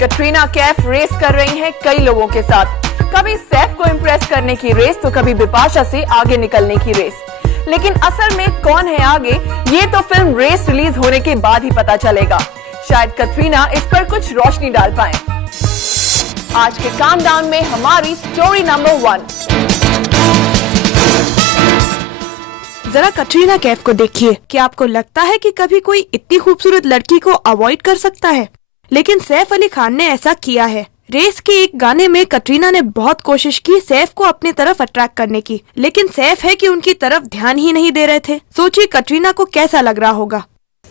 Katrina Kaif race कर रही हैं कई लोगों के साथ। कभी सैफ को इम्प्रेस करने की रेस तो कभी बिपाशा से आगे निकलने की रेस। लेकिन असल में कौन है आगे, ये तो फिल्म रेस रिलीज होने के बाद ही पता चलेगा। शायद कटरीना इस पर कुछ रोशनी डाल पाए। आज के काउंटडाउन में हमारी स्टोरी नंबर 1। जरा कटरीना कैफ को देखिए। क्या आपको लगता है कि कभी कोई इतनी खूबसूरत लड़की को अवॉइड कर सकता है? लेकिन सैफ अली खान ने ऐसा किया है। रेस के एक गाने में कटरीना ने बहुत कोशिश की सैफ को अपनी तरफ अट्रैक्ट करने की, लेकिन सैफ है कि उनकी तरफ ध्यान ही नहीं दे रहे थे। सोचिए कटरीना को कैसा लग रहा होगा।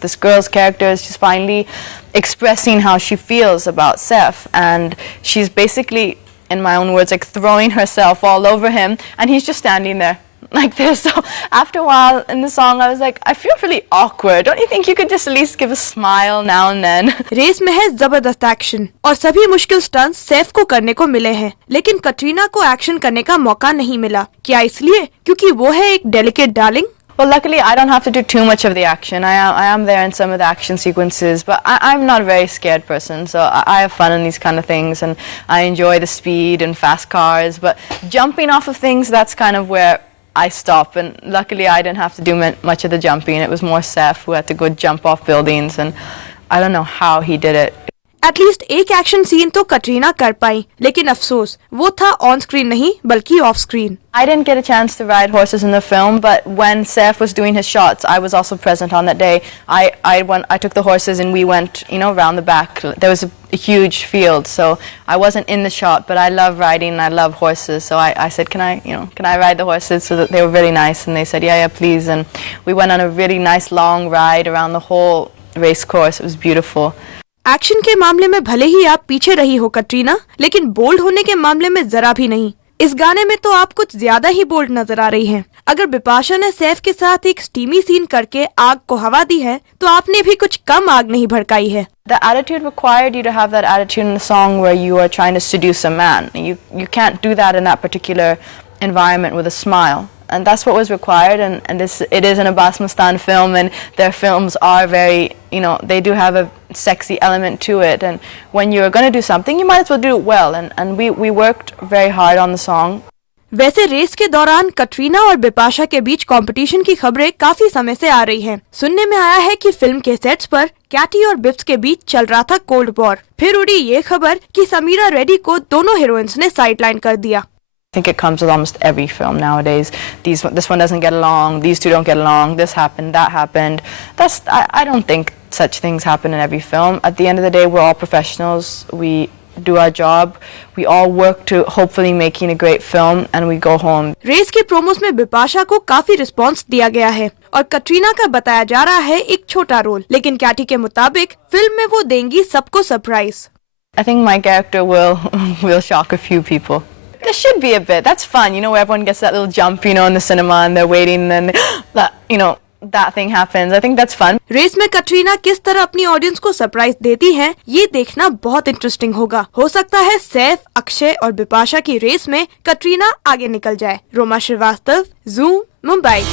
This girl's character is just finally expressing how she feels about Seth, and she's basically, in my own words, like throwing herself all over him, and he's just standing there like this. So after a while in the song, I was like, I feel really awkward. Don't you think you could just at least give a smile now and then? Race में है जबरदस्त action और सभी मुश्किल stunts Saif को करने को मिले हैं, लेकिन कटरीना को एक्शन करने का मौका नहीं मिला। क्या इसलिए क्योंकि वो है एक delicate darling? Well, luckily, I don't have to do too much of the action. I am there in some of the action sequences, but I'm not a very scared person, so I have fun in these kind of things, and I enjoy the speed and fast cars, but jumping off of things, that's kind of where I stop, and luckily I didn't have to do much of the jumping. It was more Seth who had to go jump off buildings, and I don't know how he did it. At least एक action scene तो कटरीना कर पाई, लेकिन अफसोस वो था on screen नहीं बल्कि of screen. I didn't get a chance to ride horses in the film, but when Seth was doing his shots, I was also present on that day. I took the horses and we went, around the back. There was a huge field, so I wasn't in the shot, but I love riding and I love horses. So I said, can I ride the horses? So that they were really nice, and they said, yeah, please. And we went on a really nice long ride around the whole race course. It was beautiful. Action के मामले में भले ही आप पीछे रही हो कटरीना, लेकिन bold होने के मामले में जरा भी नहीं। इस गाने में तो आप कुछ ज्यादा ही बोल्ड नजर आ रही हैं। अगर बिपाशा ने सैफ के साथ एक स्टीमी सीन करके आग को हवा दी है, तो आपने भी कुछ कम आग नहीं भड़काई है। The attitude required you to have that attitude in the song where you are trying to seduce a man. You can't do that in that particular environment with a smile. And that's what was required, and it is an Abbas Mustan film, and their films are very, they do have a sexy element to it, and when you're going to do something, you might as well do it well, and we worked very hard on the song. वैसे race के दौरान कटरीना और बिपाशा के बीच competition की खबरें काफी समय से आ रही हैं। सुनने में आया है कि फिल्म के सेट्स पर कैटी और बिप्स के बीच चल रहा था कोल्ड वॉर। फिर उड़ी ये खबर कि समीरा रेड्डी को दोनों हीरोइंस ने साइडलाइन कर दिया। I think it comes with almost every film nowadays. This one doesn't get along, these two don't get along, this happened, that happened. I don't think such things happen in every film. At the end of the day, we're all professionals. We do our job. We all work to hopefully making a great film, and we go home. Race के promos में बिपाशा को काफी response दिया गया है और कटरीना का बताया जा रहा है एक छोटा रोल, लेकिन कैटी के मुताबिक फिल्म में वो देंगी सबको surprise. I think my character will shock a few people. There should be a bit. That's fun, where everyone gets that little jump, in the cinema, and they're waiting, and that thing happens. I think that's fun. Race में कटरीना किस तरह अपनी audience को surprise देती हैं, ये देखना बहुत इंटरेस्टिंग होगा। हो सकता है सैफ, अक्षय और बिपाशा की रेस में कटरीना आगे निकल जाए। रोमा श्रीवास्तव, ज़ूम, मुंबई।